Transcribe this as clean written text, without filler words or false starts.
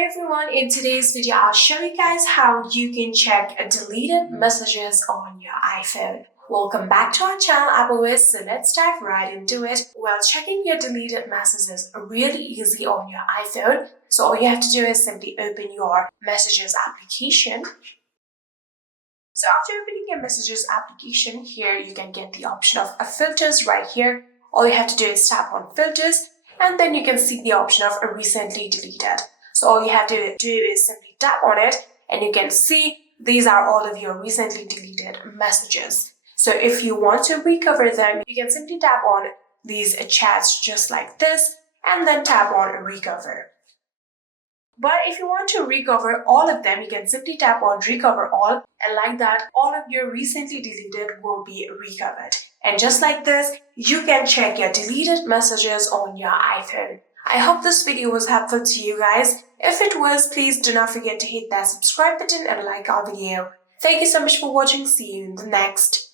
Hi everyone, in today's video I'll show you guys how you can check deleted messages on your iPhone. Welcome back to our channel iOS, so let's dive right into it. Well, checking your deleted messages is really easy on your iPhone. So all you have to do is simply open your Messages application. So after opening your Messages application, here you can get the option of filters right here. All you have to do is tap on filters and then you can see the option of recently deleted. So all you have to do is simply tap on it and you can see these are all of your recently deleted messages. So if you want to recover them, you can simply tap on these chats just like this and then tap on recover. But if you want to recover all of them, you can simply tap on recover all, and like that, all of your recently deleted will be recovered. And just like this, you can check your deleted messages on your iPhone. I hope this video was helpful to you guys. If it was, please do not forget to hit that subscribe button and like our video. Thank you so much for watching. See you in the next.